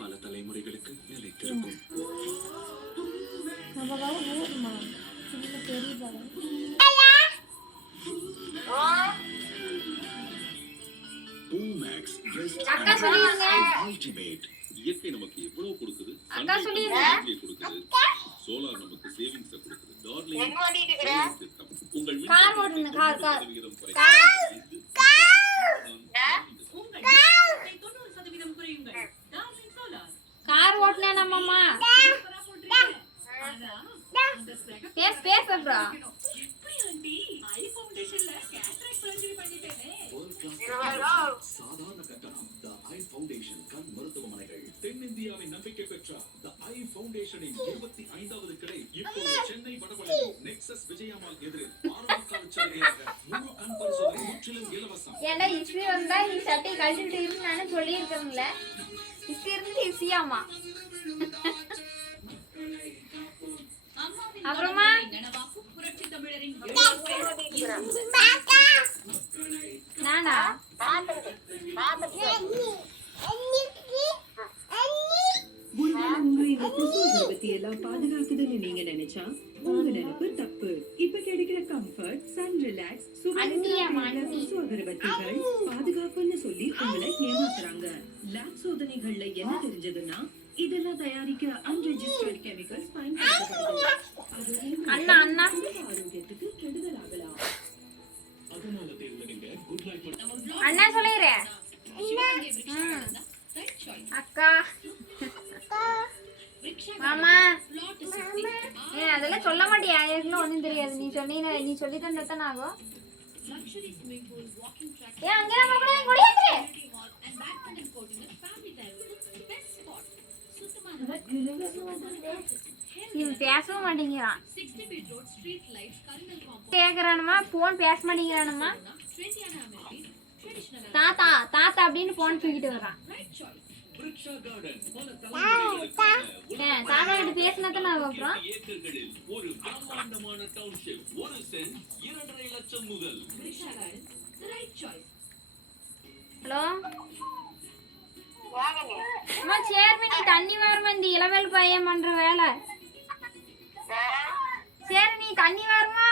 பல தலைமுறைகளுக்கு நிலைத்திருக்கும். இயற்கை நமக்கு எவ்வளவு கொடுக்குது, கொடுக்குது. சோலார் நமக்கு சேவிங்ஸ் கொடுக்குது. டார்லிங் உங்கள் கார் ஓட்டல நம்மம்மா பேசுறா சாதாரண கட்டணம். The Eye Foundation கண் மருத்துவமனைகள் தென்னிந்தியாவின் நம்பிக்கை பெற்ற The Eye Foundationின் 25வது கிளை இப்போது சென்னை வடபழனி நெக்ஸஸ் விஜயமால் எதிரில் ஆரம்பகால சலுகையாக முழு கண் பரிசோதனை முற்றிலும் இலவசம். ஏன்னா இஸ்ரீ வந்தா நீ சட்டை கழட்டிட்டு இருந்து நான் சொல்லி இருக்கேன்ல. இஸ்ரீ இருந்து இசியாமா அப்புறமா நானா பாதுகாக்குதுன்னு நீங்க நினைச்சா உங்க நினைப்பு தப்பு. இப்ப கிடைக்கிற கம்ஃபர்ட், சன் ரிலாக்ஸ், அகர்பத்திகள் பாதுகாப்புன்னு சொல்லி உங்களை ஏமாத்துறாங்க. லேப் சோதனைகள்ல என்ன தெரிஞ்சதுன்னா இதெல்லாம் தயாரிக்க அன்ரெஜிஸ்டர்ட் கெமிக்கல்ஸ் பயன்படுத்தப்படுது. ஆரோக்கியத்துக்கு கெடுதல் ஆகலாம். அண்ணா சொல்லிடுறேன் அக்கா மாமா அதெல்லாம் சொல்ல மாட்டியா? எனக்குலாம் ஒண்ணும் தெரியாது. நீ சொல்லி தந்தா ஆகும். பேசவும் மாட்டேங்கிறான். கேக்குறானுமா போன் பேச மாட்டேங்கிறானுமா. தாத்தா தாத்தா அப்படின்னு போன் தூக்கிட்டு வர்றான். தாத்தா கிட்ட பேசினதான் நான் அப்புறம் ஹலோ அம்மா சேர்மி நீ தண்ணி வரமா இந்த இளவேல் பையன் பண்ற வேலை. சரி நீ தண்ணி வரமா